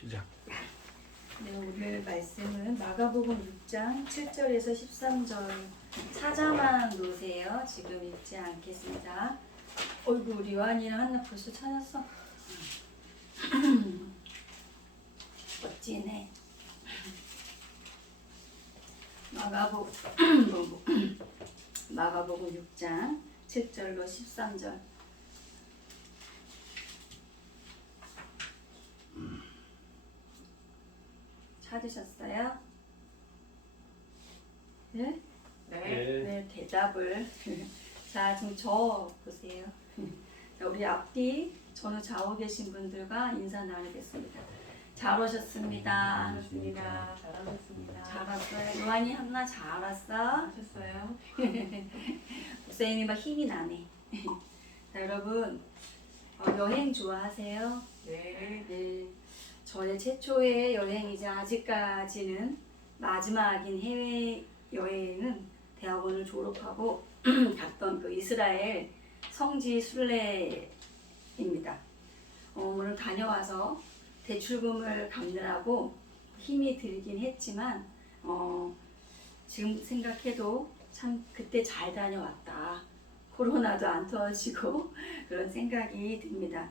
시작. 네, 오늘 말씀은 마가복음 6장 7절에서 13절 사자만 놓으세요. 지금 읽지 않겠습니다. 어이구, 우리 요한이랑 한나 벌써 찾았어? 멋지네. 마가복음 6장 7절로 13절. 찾으셨어요? 네? 네, 대답을. 자, 지금 저 보세요. 우리 앞뒤 전후 좌우 계신 분들과 인사 나누겠습니다. 잘 오셨습니다. 반갑습니다. 잘하셨습니다. 잘 왔어요. 요한이 한나 잘 왔어? 하셨어요? 목사님이 막 힘이 나네. 자, 여러분 여행 좋아하세요? 네. 네. 저의 최초의 여행이자 아직까지는 마지막인 해외 여행은 대학원을 졸업하고 갔던 그 이스라엘 성지 순례입니다. 오늘 다녀와서 대출금을 갚느라고 힘이 들긴 했지만 지금 생각해도 참 그때 잘 다녀왔다. 코로나도 안 터지고 그런 생각이 듭니다.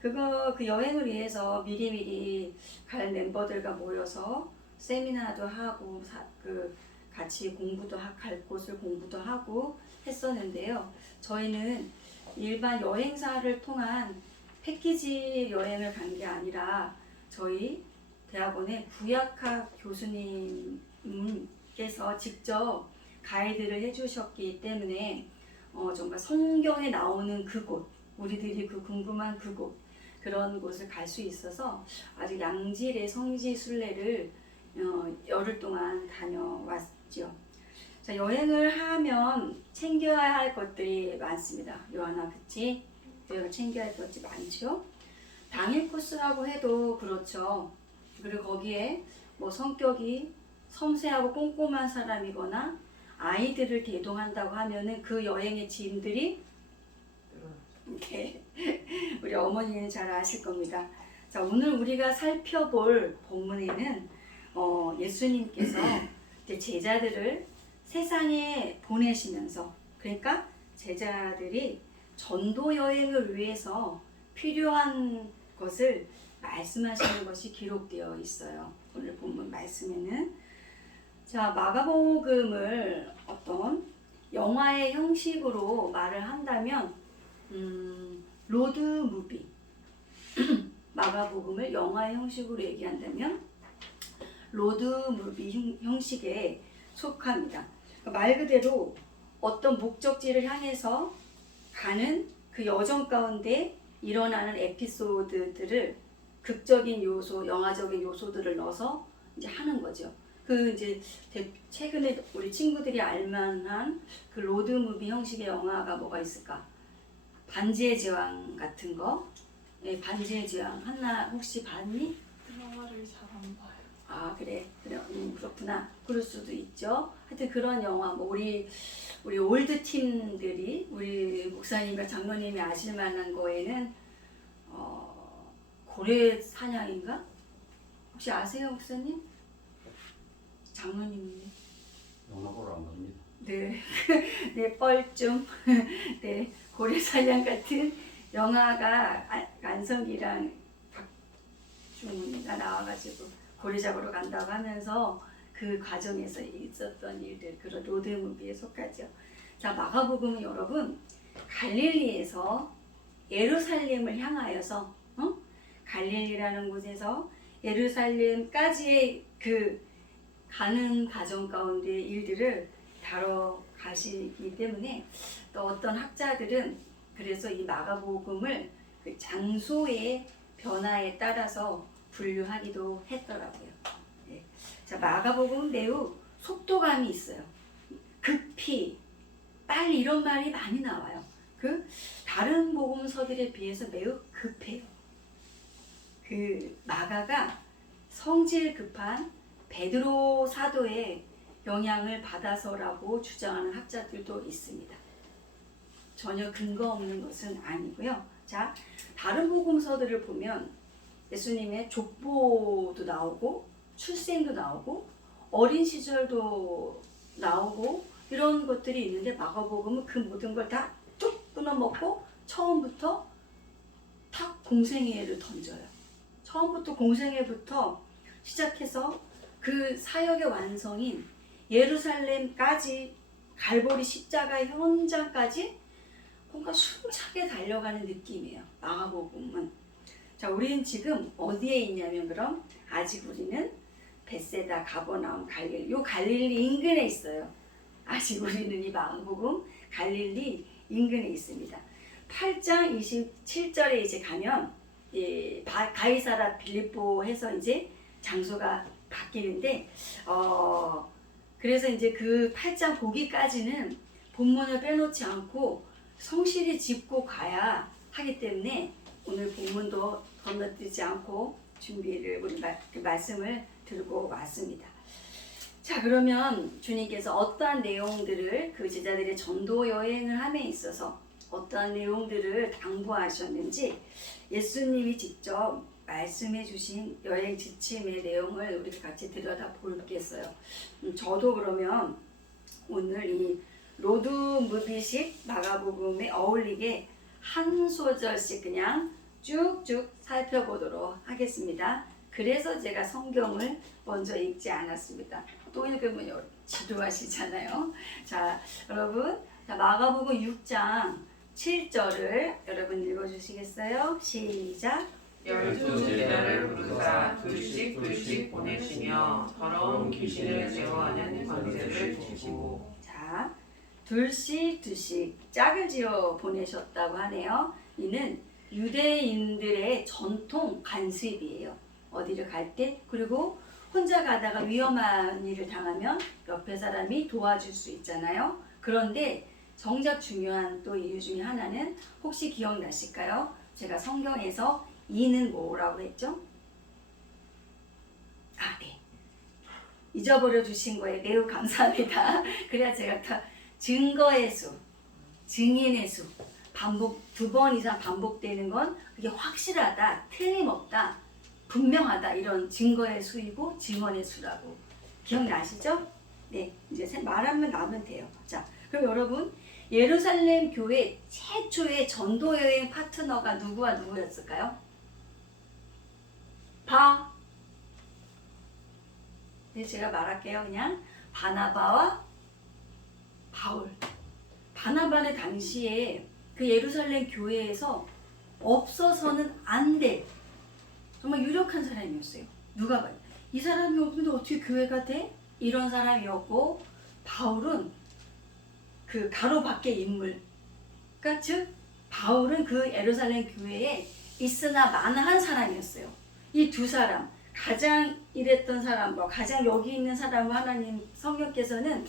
그 여행을 위해서 미리미리 갈 멤버들과 모여서 세미나도 하고 같이 공부도 갈 곳을 공부도 하고 했었는데요. 저희는 일반 여행사를 통한 패키지 여행을 간 게 아니라 저희 대학원의 구약학 교수님께서 직접 가이드를 해주셨기 때문에 정말 성경에 나오는 그곳, 우리들이 그 궁금한 그곳, 그런 곳을 갈 수 있어서 아주 양질의 성지 순례를 열흘 동안 다녀왔죠. 자, 여행을 하면 챙겨야 할 것들이 많습니다. 요한아, 그치? 여행을 챙겨야 할 것이 많죠. 당일 코스라고 해도 그렇죠. 그리고 거기에 뭐 성격이 섬세하고 꼼꼼한 사람이거나 아이들을 대동한다고 하면은 그 여행의 짐들이 이렇게 우리 어머니는 잘 아실 겁니다. 자, 오늘 우리가 살펴볼 본문에는 예수님께서 이제 제자들을 세상에 보내시면서, 그러니까 제자들이 전도 여행을 위해서 필요한 것을 말씀하시는 것이 기록되어 있어요. 오늘 본문 말씀에는. 자, 마가복음을 어떤 영화의 형식으로 말을 한다면 로드 무비 마가복음을 영화의 형식으로 얘기한다면 로드 무비 형식에 속합니다. 말 그대로 어떤 목적지를 향해서 가는 그 여정 가운데 일어나는 에피소드들을 극적인 요소, 영화적인 요소들을 넣어서 이제 하는 거죠. 이제 최근에 우리 친구들이 알만한 그 로드 무비 형식의 영화가 뭐가 있을까? 반지의 제왕 같은 거. 네, 반지의 제왕. 한나 혹시 봤니? 영화를 잘 안 봐요. 아, 그래. 그렇구나. 그럴 수도 있죠. 하여튼 그런 영화, 뭐 우리 올드 팀들이, 우리 목사님과 장로님이 아실 만한 거에는 고래 사냥인가? 혹시 아세요, 목사님? 장로님. 영화 보러 안 갑니다. 네, 네, 뻘쭘. 네, 고래 사냥 같은 영화가 안성기랑 박중훈이가 나와가지고 고래 잡으러 간다고 하면서 그 과정에서 있었던 일들, 그런 로드무비에 속하죠. 자, 마가복음은 여러분 갈릴리에서 예루살렘을 향하여서 갈릴리라는 곳에서 예루살렘까지의 그 가는 과정 가운데 일들을 다뤄가시기 때문에 또 어떤 학자들은 그래서 이 마가복음을 그 장소의 변화에 따라서 분류하기도 했더라고요. 네. 자, 마가복음은 매우 속도감이 있어요. 급히, 빨리 이런 말이 많이 나와요. 다른 복음서들에 비해서 매우 급해요. 마가가 성질 급한 베드로 사도의 영향을 받아서라고 주장하는 학자들도 있습니다. 전혀 근거 없는 것은 아니고요. 자, 다른 복음서들을 보면 예수님의 족보도 나오고 출생도 나오고 어린 시절도 나오고 이런 것들이 있는데 마가복음은 그 모든 걸 다 쭉 끊어먹고 처음부터 탁 공생애를 던져요. 처음부터 공생애부터 시작해서 그 사역의 완성인 예루살렘까지 갈보리 십자가 현장까지 뭔가 숨차게 달려가는 느낌이에요. 마가복음은. 자, 우리는 지금 어디에 있냐면 그럼 아직 우리는 벳세다, 가버나움, 갈릴리. 요 갈릴리 인근에 있어요. 아직 우리는 이 마가복음 갈릴리 인근에 있습니다. 8장 27절에 이제 가면 가이사라 빌립보 해서 이제 장소가 바뀌는데 그래서 이제 그 8장 보기까지는 본문을 빼놓지 않고 성실히 짚고 가야 하기 때문에 오늘 본문도 건너뛰지 않고 준비를 우리 말씀을 들고 왔습니다. 자, 그러면 주님께서 어떠한 내용들을 그 제자들의 전도 여행을 함에 있어서 어떠한 내용들을 당부하셨는지 예수님이 직접 말씀해 주신 여행 지침의 내용을 우리가 같이 들여다보겠어요. 저도 그러면 오늘 이 로드 무비식 마가복음에 어울리게 한 소절씩 그냥 쭉쭉 살펴보도록 하겠습니다. 그래서 제가 성경을 먼저 읽지 않았습니다. 또 읽으면 지루하시잖아요. 자, 여러분, 마가복음 6장 7절을 여러분 읽어주시겠어요? 시작. 12제자를 부르사 둘씩 보내시며 더러운 귀신을 제어하는 권세를 주시고. 자, 둘씩 짝을 지어 보내셨다고 하네요. 이는 유대인들의 전통 관습이에요. 어디를 갈 때, 그리고 혼자 가다가 위험한 일을 당하면 옆에 사람이 도와줄 수 있잖아요. 그런데 정작 중요한 또 이유 중에 하나는 혹시 기억나실까요? 제가 성경에서 이는 뭐라고 했죠? 네. 잊어버려 주신 거에 매우 감사합니다. 그래야 제가 다 증거의 수, 증인의 수, 반복 2번 이상 반복되는 건 그게 확실하다, 틀림없다, 분명하다 이런 증거의 수이고 증언의 수라고 기억나시죠? 네, 이제 말하면 나면 돼요. 자, 그럼 여러분 예루살렘 교회 최초의 전도 여행 파트너가 누구와 누구였을까요? 제가 말할게요. 그냥 바나바와 바울. 바나바는 당시에 그 예루살렘 교회에서 없어서는 안 될 정말 유력한 사람이었어요. 누가 봐요. 이 사람이 없는데 어떻게 교회가 돼? 이런 사람이었고 바울은 그 가로밖의 인물. 그러니까 즉 바울은 그 예루살렘 교회에 있으나 마나한 사람이었어요. 이 두 사람, 가장 일했던 사람과 가장 여기 있는 사람을 하나님 성령께서는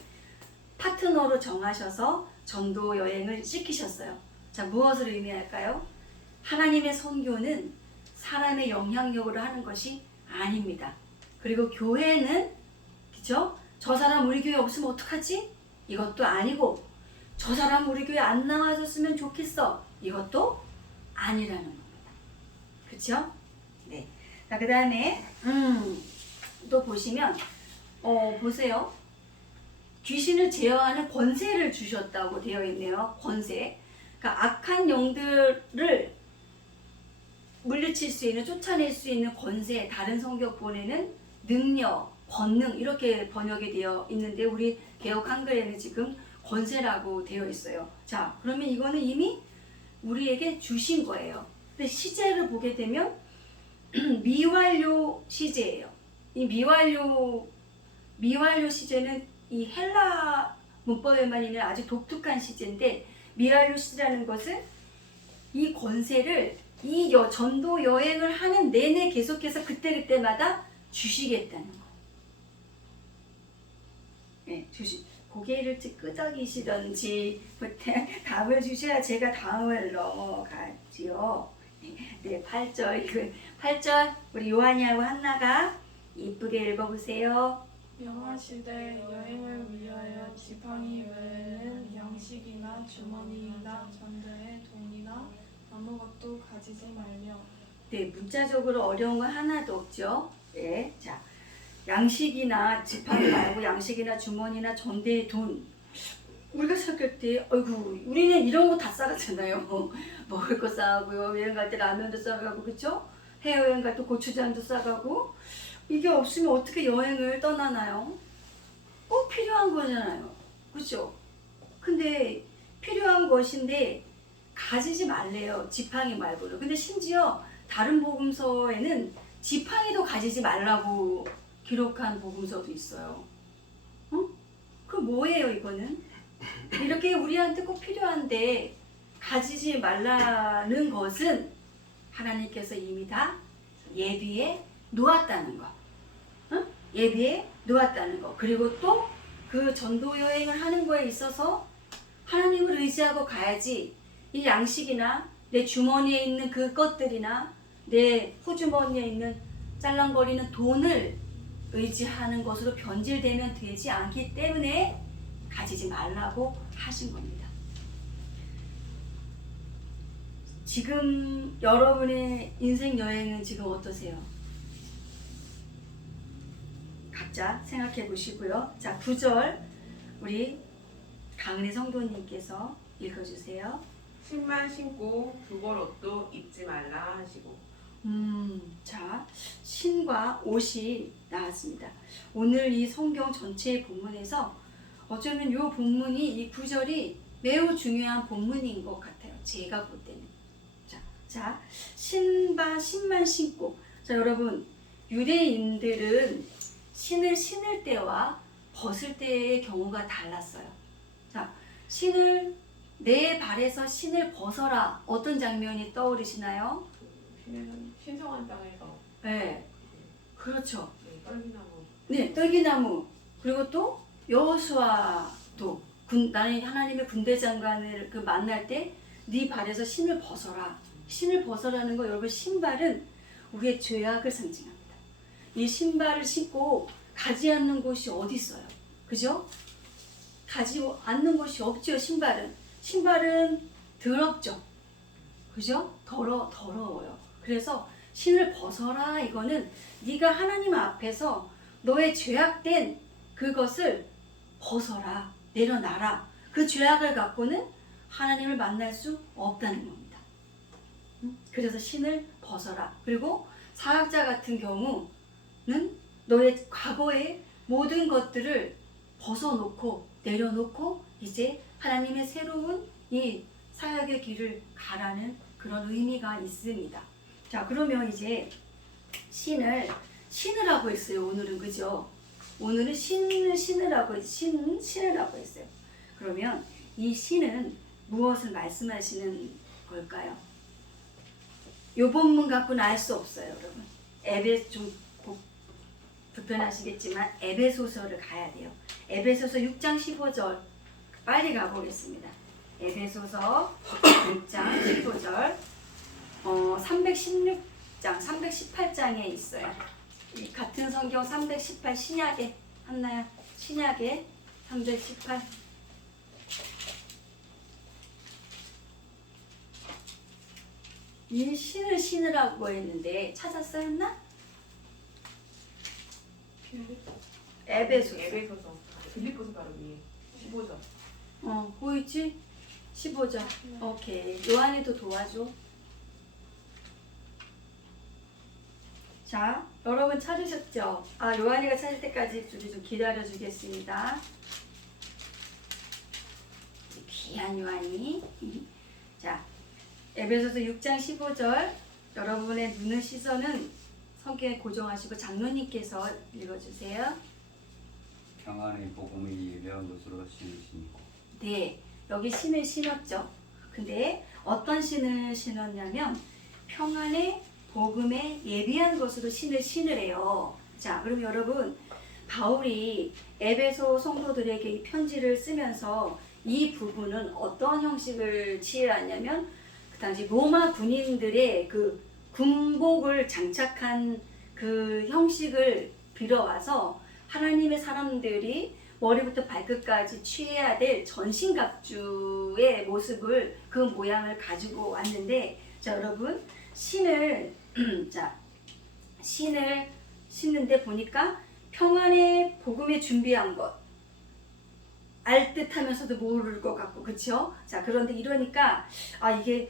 파트너로 정하셔서 전도 여행을 시키셨어요. 자, 무엇을 의미할까요? 하나님의 선교는 사람의 영향력으로 하는 것이 아닙니다. 그리고 교회는 그죠? 저 사람 우리 교회 없으면 어떡하지? 이것도 아니고 저 사람 우리 교회 안 나와줬으면 좋겠어. 이것도 아니라는 겁니다. 그렇죠? 네. 자, 그 다음에 또 보시면 보세요. 귀신을 제어하는 권세를 주셨다고 되어 있네요. 권세. 그러니까 악한 영들을 물리칠 수 있는, 쫓아낼 수 있는 권세, 다른 성경본에는 능력, 권능 이렇게 번역이 되어 있는데 우리 개역 한글에는 지금 권세라고 되어 있어요. 자, 그러면 이거는 이미 우리에게 주신 거예요. 근데 시제를 보게 되면 미완료 시제예요. 이 미완료 시제는 이 헬라 문법에만 있는 아주 독특한 시제인데 미완료 시제라는 것은 이 권세를 이 전도 여행을 하는 내내 계속해서 그때마다 주시겠다는 거. 네, 고개를 끄덕이시던지 답을 주셔야 제가 다음을 넘어가지요. 네, 8절 우리 요한이하고 한나가 이쁘게 읽어보세요. 명하시되 여행을 위하여 지팡이 외에는 양식이나 주머니이나 전대에 돈이나 아무것도 가지지 말며. 네, 문자적으로 어려운 건 하나도 없죠. 네, 자, 양식이나 지팡이 말고 양식이나 주머니나 전대의 돈. 우리가 생각할 때, 어이구, 우리는 이런 거 다 싸가잖아요. 먹을 거 싸가고요. 여행 갈 때 라면도 싸가고, 그쵸? 해외여행 갈 때 고추장도 싸가고. 이게 없으면 어떻게 여행을 떠나나요? 꼭 필요한 거잖아요. 그쵸? 근데 필요한 것인데 가지지 말래요. 지팡이 말고는. 근데 심지어 다른 복음서에는 지팡이도 가지지 말라고 기록한 복음서도 있어요. 그 뭐예요 이거는? 이렇게 우리한테 꼭 필요한데 가지지 말라는 것은 하나님께서 이미 다 예비해 놓았다는 거. 예비해 놓았다는 거. 그리고 또 그 전도 여행을 하는 거에 있어서 하나님을 의지하고 가야지 이 양식이나 내 주머니에 있는 그 것들이나 내 호주머니에 있는 짤랑거리는 돈을 의지하는 것으로 변질되면 되지 않기 때문에 가지지 말라고 하신 겁니다. 지금 여러분의 인생 여행은 지금 어떠세요? 각자 생각해 보시고요. 자, 9절 우리 강은혜 성도님께서 읽어주세요. 신만 신고 두벌 옷도 입지 말라 하시고. 자, 신과 옷이 나왔습니다. 오늘 이 성경 전체의 본문에서 어쩌면 이 본문이 이 구절이 매우 중요한 본문인 것 같아요. 제가 볼 때는. 자, 신만 신고. 자, 여러분, 유대인들은 신을 신을 때와 벗을 때의 경우가 달랐어요. 자, 내 발에서 신을 벗어라. 어떤 장면이 떠오르시나요? 신성한 땅에서. 네, 그렇죠. 떨기나무. 네, 떨기나무. 그리고 또 여호수아도 나는 하나님의 군대 장관을 만날 때 네 발에서 신을 벗어라. 신을 벗어라는 거 여러분, 신발은 우리의 죄악을 상징합니다. 이 신발을 신고 가지 않는 곳이 어디 있어요? 그죠? 가지 않는 곳이 없죠. 신발은 더럽죠. 그죠? 더러워요. 그래서 신을 벗어라. 이거는 네가 하나님 앞에서 너의 죄악된 그것을 벗어라. 내려놔라. 그 죄악을 갖고는 하나님을 만날 수 없다는 겁니다. 그래서 신을 벗어라. 그리고 사역자 같은 경우는 너의 과거의 모든 것들을 벗어놓고 내려놓고 이제 하나님의 새로운 이 사역의 길을 가라는 그런 의미가 있습니다. 자, 그러면 이제 신을 하고 있어요. 오늘은, 그죠? 오늘은 신을 하고 했어요. 그러면 이 신은 무엇을 말씀하시는 걸까요? 요 본문 갖고는 알 수 없어요, 여러분. 좀 불편하시겠지만 에베소서를 가야 돼요. 에베소서 6장 15절 빨리 가보겠습니다. 에베소서 6장 15절 316장 318장에 있어요. 이 같은 성경 318 신약에 한나요? 신약에 318 이 신을 신으라고 했는데 찾았어요, 했나? 에베소서. 빌립보서 바로 위에 15절. 보이지? 15절. 오케이. 요한이도 도와줘. 자, 여러분 찾으셨죠? 요한이가 찾을 때까지 우리 좀 기다려 주겠습니다. 귀한 요한이. 자, 에베소서 6장 15절. 여러분의 눈을 시선은 성경에 고정하시고 장로님께서 읽어주세요. 평안의 복음이 예배한 것으로 신을 신고. 네, 여기 신을 신었죠. 근데 어떤 신을 신었냐면 평안의 복음에 예비한 것으로 신을 신으래요. 자, 그럼 여러분, 바울이 에베소 성도들에게 이 편지를 쓰면서 이 부분은 어떤 형식을 취해왔냐면 그 당시 로마 군인들의 그 군복을 장착한 그 형식을 빌어와서 하나님의 사람들이 머리부터 발끝까지 취해야 될 전신갑주의 모습을, 그 모양을 가지고 왔는데, 자, 여러분, 신을 자 신을 신는데 보니까 평안의 복음에 준비한 것 알 듯하면서도 모를 것 같고 그렇죠? 자 그런데 이러니까 아 이게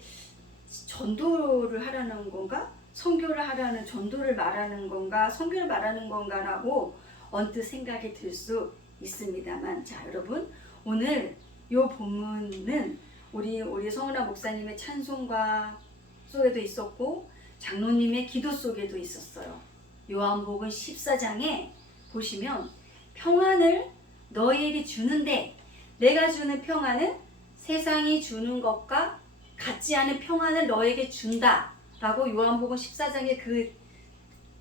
전도를 하라는 건가? 선교를 하라는 전도를 말하는 건가? 선교를 말하는 건가라고 언뜻 생각이 들 수 있습니다만 자 여러분 오늘 요 본문은 우리 성은아 목사님의 찬송가 속에도 있었고 장로님의 기도 속에도 있었어요. 요한복음 14장에 보시면 평안을 너희에게 주는데 내가 주는 평안은 세상이 주는 것과 같지 않은 평안을 너에게 준다 라고 요한복음 14장에 그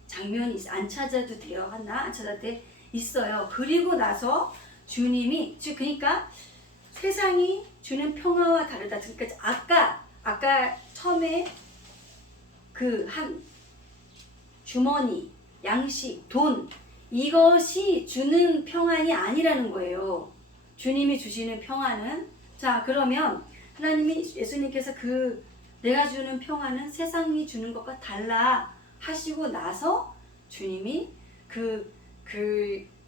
장면이 안 찾아도 돼요. 안 찾아도 돼 있어요. 그리고 나서 주님이 그러니까 세상이 주는 평화와 다르다. 그러니까 아까 처음에 그 한 주머니, 양식, 돈 이것이 주는 평안이 아니라는 거예요. 주님이 주시는 평안은 자 그러면 하나님이 예수님께서 그 내가 주는 평안은 세상이 주는 것과 달라 하시고 나서 주님이 그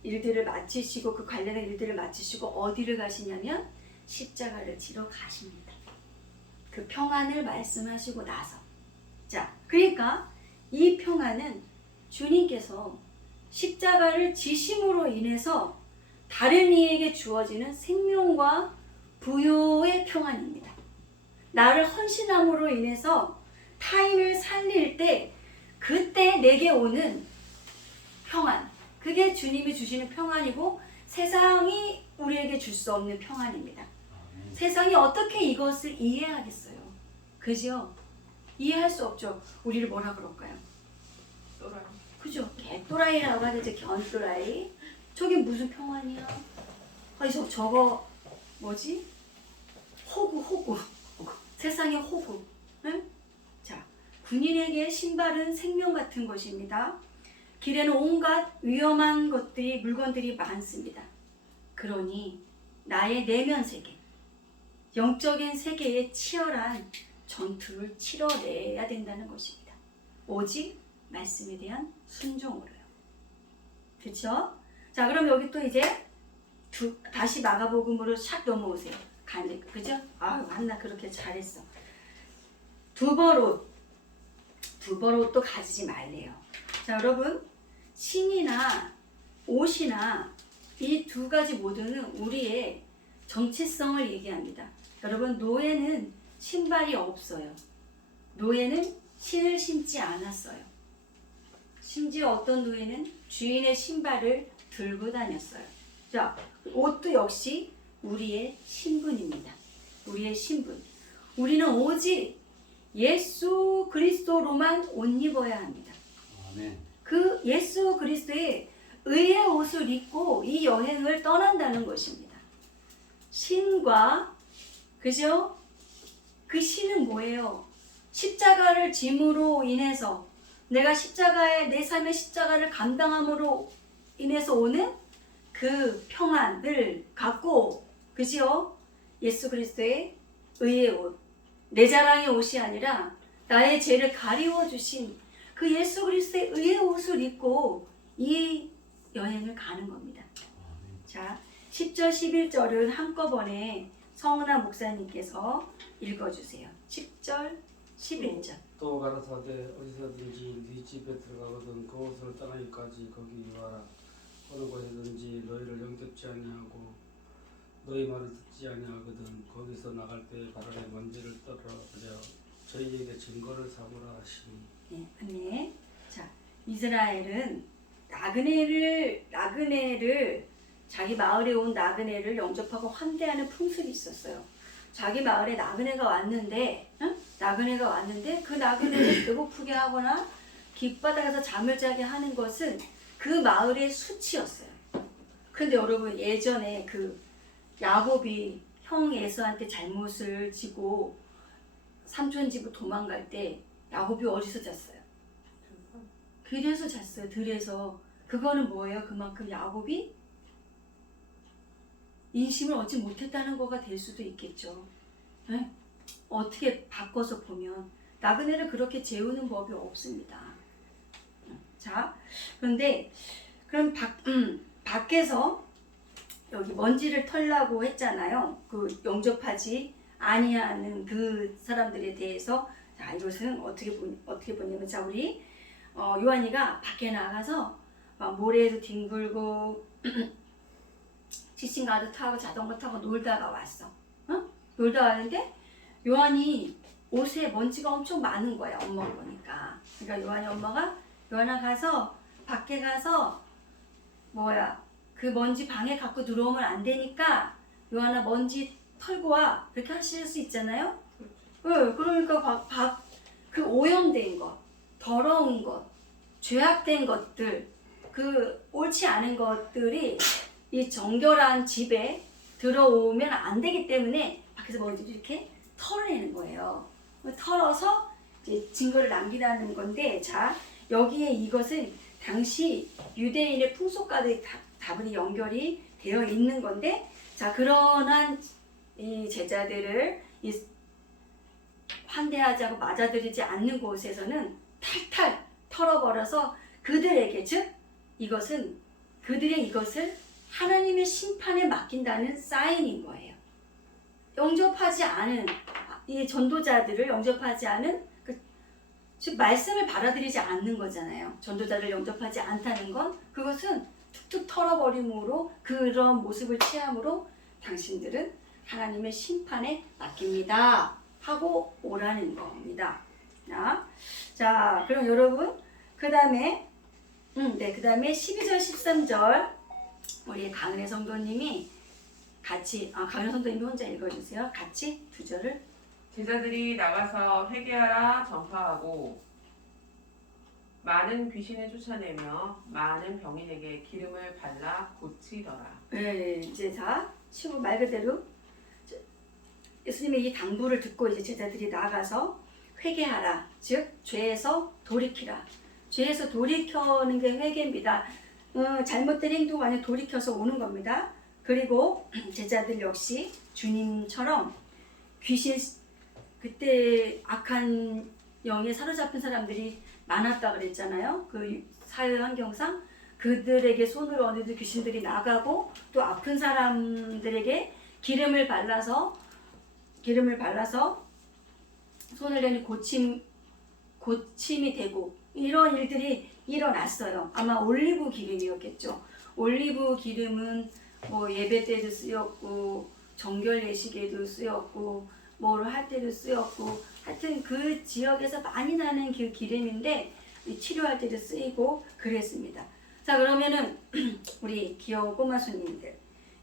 일들을 마치시고 그 관련된 일들을 마치시고 어디를 가시냐면 십자가를 지러 가십니다. 그 평안을 말씀하시고 나서 자 그러니까 이 평안은 주님께서 십자가를 지심으로 인해서 다른 이에게 주어지는 생명과 부요의 평안입니다. 나를 헌신함으로 인해서 타인을 살릴 때 그때 내게 오는 평안 그게 주님이 주시는 평안이고 세상이 우리에게 줄 수 없는 평안입니다. 세상이 어떻게 이것을 이해하겠어요? 그죠? 이해할 수 없죠. 우리를 뭐라 그럴까요? 또라이. 그죠? 개또라이라고 하겠죠. 견또라이. 저게 무슨 평안이야? 아니 저거 뭐지? 호구. 세상의 호구. 응? 자, 군인에게 신발은 생명 같은 것입니다. 길에는 온갖 위험한 물건들이 많습니다. 그러니 나의 내면 세계, 영적인 세계에 치열한 전투를 치러내야 된다는 것입니다. 오직 말씀에 대한 순종으로요. 그렇죠? 자, 그럼 여기 또 이제 다시 마가복음으로 샥 넘어오세요. 그죠? 아유, 한나 그렇게 잘했어. 두벌옷도 가지지 말래요. 자, 여러분 신이나 옷이나 이 두 가지 모두는 우리의 정체성을 얘기합니다. 여러분 노예는 신발이 없어요. 노예는 신을 신지 않았어요. 심지어 어떤 노예는 주인의 신발을 들고 다녔어요. 자, 옷도 역시 우리의 신분입니다. 우리의 신분. 우리는 오직 예수 그리스도로만 옷 입어야 합니다. 아멘. 그 예수 그리스도의 의의 옷을 입고 이 여행을 떠난다는 것입니다. 신과 그죠? 그 신은 뭐예요? 십자가를 짐으로 인해서 내가 내 삶의 십자가를 감당함으로 인해서 오는 그 평안을 갖고 그죠? 예수 그리스도의 의의 옷 내 자랑의 옷이 아니라 나의 죄를 가리워 주신 그 예수 그리스도의 의의 옷을 입고 이 여행을 가는 겁니다. 자, 10절 11절은 한꺼번에 성은아 목사님께서 읽어주세요. 10절 11절. 또 가라사대 어디서든지 네 집에 들어가거든 그곳을 떠나기까지 거기 유하라. 어느 곳에든지 너희를 영접지 아니하고 너희 말을 듣지 아니하거든 거기서 나갈 때 발 아래 먼지를 떨어뜨려 저희에게 증거를 삼으라 하시니. 네, 아멘. 자, 이스라엘은 나그네를 자기 마을에 온 나그네를 영접하고 환대하는 풍습이 있었어요. 자기 마을에 나그네가 왔는데 그 나그네를 배고프게 하거나 길바닥에서 잠을 자게 하는 것은 그 마을의 수치였어요. 근데 여러분 예전에 그 야곱이 형 에서한테 잘못을 지고 삼촌 집으로 도망갈 때 야곱이 어디서 잤어요? 들에서 잤어요. 들에서. 그거는 뭐예요? 그만큼 야곱이 인심을 얻지 못했다는 거가 될 수도 있겠죠. 네? 어떻게 바꿔서 보면 나그네를 그렇게 재우는 법이 없습니다. 자, 그런데 그럼 밖에서 여기 먼지를 털라고 했잖아요. 그 영접하지 아니하는 그 사람들에 대해서 자, 이것은 어떻게 보냐면 자, 우리 요한이가 밖에 나가서 막 모래도 뒹굴고 지싱가도 타고 자전거 타고 놀다가 왔어. 놀다 왔는데 요한이 옷에 먼지가 엄청 많은 거야. 엄마가 보니까. 그러니까 요한이 엄마가 요한아 가서 밖에 가서 그 먼지 방에 갖고 들어오면 안 되니까 요한아 먼지 털고 와. 그렇게 하실 수 있잖아요. 그러니까 그 오염된 것, 더러운 것, 죄악된 것들, 그 옳지 않은 것들이 이 정결한 집에 들어오면 안 되기 때문에 밖에서 먼지를 이렇게 털어내는 거예요. 털어서 이제 증거를 남기라는 건데, 자, 여기에 이것은 당시 유대인의 풍속과도 다분히 연결이 되어 있는 건데, 자, 그러한 이 제자들을 환대하지 않고 맞아들이지 않는 곳에서는 탈탈 털어버려서 그들에게, 즉 그들의 이것을 하나님의 심판에 맡긴다는 사인인 거예요. 영접하지 않은 이 전도자들을 영접하지 않은 즉 말씀을 받아들이지 않는 거잖아요. 전도자를 영접하지 않다는 건 그것은 툭툭 털어버림으로 그런 모습을 취함으로 당신들은 하나님의 심판에 맡깁니다 하고 오라는 겁니다. 자, 그럼 여러분 그 다음에 12절 13절 우리 강은혜 성도님이 같이 강은혜 성도님이 혼자 읽어주세요. 같이 두 절을. 제자들이 나가서 회개하라 전파하고 많은 귀신을 쫓아내며 많은 병인에게 기름을 발라 고치더라. 네, 이제 다 치고 말 그대로 예수님의 이 당부를 듣고 이제 제자들이 나가서 회개하라, 즉 죄에서 돌이키라. 죄에서 돌이켜는 게 회개입니다. 잘못된 행동 안에 돌이켜서 오는 겁니다. 그리고 제자들 역시 주님처럼 귀신, 그때 악한 영에 사로잡힌 사람들이 많았다 그랬잖아요. 그 사회 환경상 그들에게 손을 얹어도 귀신들이 나가고, 또 아픈 사람들에게 기름을 발라서 손을 대니 고침이 되고 이런 일들이 일어났어요. 아마 올리브 기름이었겠죠. 올리브 기름은 뭐 예배 때도 쓰였고 정결 예식에도 쓰였고 뭐를 할 때도 쓰였고, 하여튼 그 지역에서 많이 나는 그 기름인데 치료할 때도 쓰이고 그랬습니다. 자, 그러면은 우리 귀여운 꼬마 손님들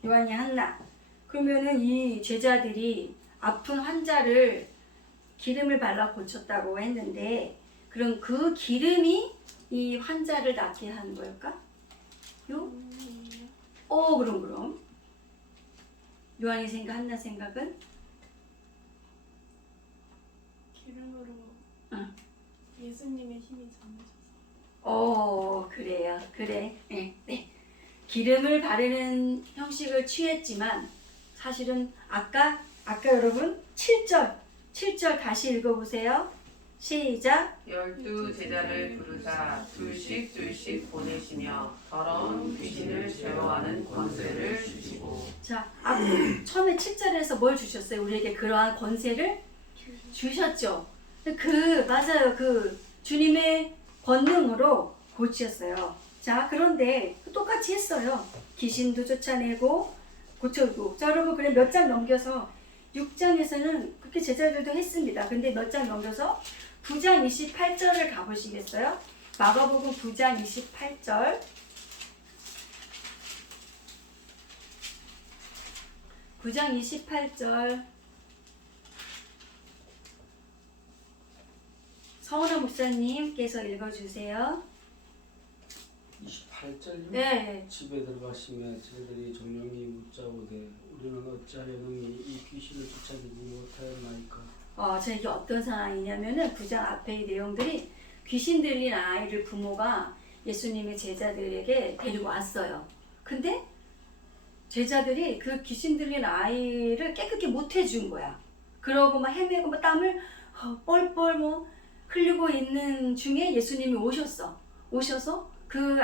요한이 한나, 그러면은 이 제자들이 아픈 환자를 기름을 발라 고쳤다고 했는데, 그럼 그 기름이 이 환자를 낫게 하는 걸까? 그럼 요한이 생각, 한나 생각은? 기름으로 응. 예수님의 힘이 전해져서. 그래요. 그래. 네. 기름을 바르는 형식을 취했지만 사실은 아까 여러분 7절 다시 읽어보세요. 시작. 12 제자를 부르사 둘씩 보내시며 더러운 귀신을 제어하는 권세를 주시고. 자, 처음에 7절에서 뭘 주셨어요? 우리에게 그러한 권세를 주셨죠. 맞아요. 그 주님의 권능으로 고치셨어요. 자, 그런데 똑같이 했어요. 귀신도 쫓아내고 고쳐주고. 자, 여러분, 그래 몇 장 넘겨서 6장에서는 그렇게 제자들도 했습니다. 근데 몇 장 넘겨서 9장 28절을 가보시겠어요? 마가복음 9장 28절. 9장 28절. 서은아 목사님께서 읽어주세요. 28절요? 네. 집에 들어가시며 저희들이 종용이 묻자오되 우리는 어찌하여 능히 이 귀신을 쫓아내지 못하였나이까. 자, 이게 어떤 상황이냐면은 9장 앞에 내용들이 귀신 들린 아이를 부모가 예수님의 제자들에게 데리고 왔어요. 근데 제자들이 그 귀신 들린 아이를 깨끗이 못 해준 거야. 그러고 막 헤매고 막 땀을 뻘뻘 뭐 흘리고 있는 중에 예수님이 오셔서 그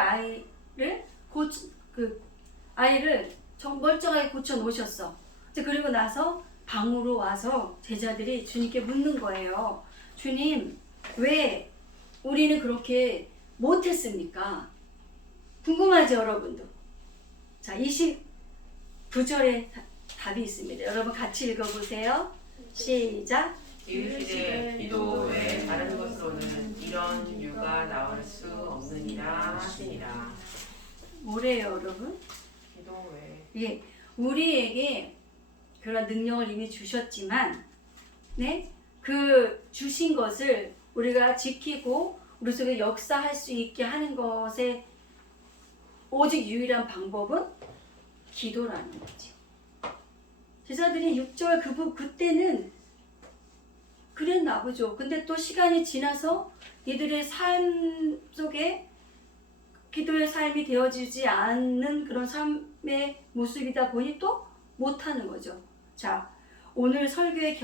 아이를 멀쩡하게 고쳐 놓으셨어. 그리고 나서 방으로 와서 제자들이 주님께 묻는 거예요. 주님, 왜 우리는 그렇게 못했습니까? 궁금하죠, 여러분도? 자, 29절에 답이 있습니다. 여러분 같이 읽어보세요. 시작. 이르시되 기도 외 다른 것으로는 이런 유가 나올 수 없느니라 하시니라. 뭐래요, 여러분? 기도 외. 예, 우리에게 그런 능력을 이미 주셨지만, 네, 그 주신 것을 우리가 지키고 우리 속에 역사할 수 있게 하는 것의 오직 유일한 방법은 기도라는 거지. 제자들이 6절 그때는 그랬나 보죠. 근데 또 시간이 지나서 이들의 삶 속에 기도의 삶이 되어지지 않는 그런 삶의 모습이다 보니 또 못하는 거죠. 자, 오늘 설교의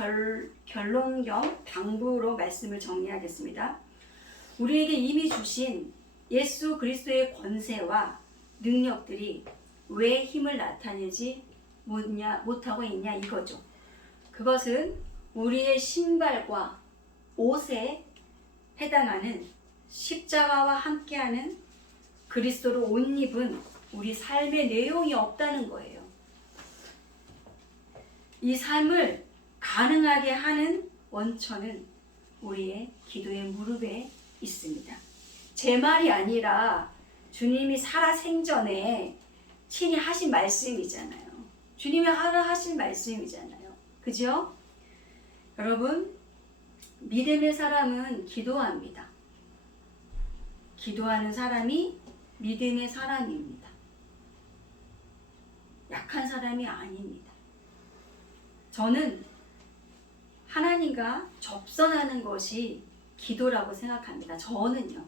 결론 겸 당부로 말씀을 정리하겠습니다. 우리에게 이미 주신 예수 그리스도의 권세와 능력들이 왜 힘을 나타내지 못하고 있냐 이거죠. 그것은 우리의 신발과 옷에 해당하는 십자가와 함께하는 그리스도로 옷 입은 우리 삶의 내용이 없다는 거예요. 이 삶을 가능하게 하는 원천은 우리의 기도의 무릎에 있습니다. 제 말이 아니라 주님이 살아생전에 친히 하신 말씀이잖아요. 주님이 하신 말씀이잖아요. 그죠? 여러분, 믿음의 사람은 기도합니다. 기도하는 사람이 믿음의 사람입니다. 약한 사람이 아닙니다. 저는 하나님과 접선하는 것이 기도라고 생각합니다. 저는요.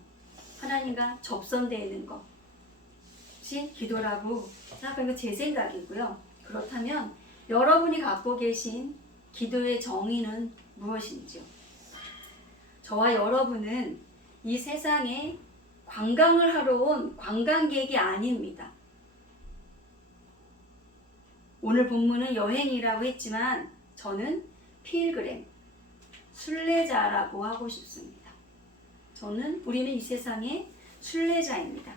하나님과 접선되는 것이 기도라고 생각하는 건 제 생각이고요. 그렇다면 여러분이 갖고 계신 기도의 정의는 무엇인지요? 저와 여러분은 이 세상에 관광을 하러 온 관광객이 아닙니다. 오늘 본문은 여행이라고 했지만 저는 필그램, 순례자라고 하고 싶습니다. 우리는 이 세상의 순례자입니다.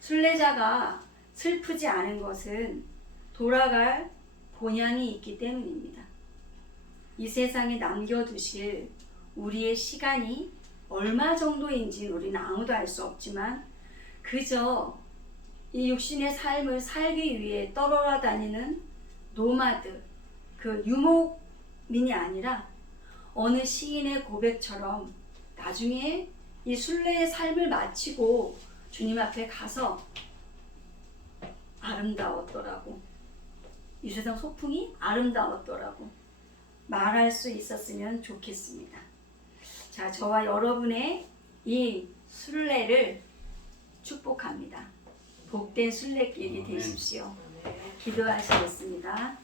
순례자가 슬프지 않은 것은 돌아갈 본향이 있기 때문입니다. 이 세상에 남겨두실 우리의 시간이 얼마 정도인지 우리는 아무도 알 수 없지만 그저 이 육신의 삶을 살기 위해 떠돌아다니는 노마드, 그 유목민이 아니라 어느 시인의 고백처럼 나중에 이 순례의 삶을 마치고 주님 앞에 가서 아름다웠더라고. 이 세상 소풍이 아름다웠더라고. 말할 수 있었으면 좋겠습니다. 자, 저와 여러분의 이 순례를 축복합니다. 복된 순례길이 되십시오. 기도하시겠습니다.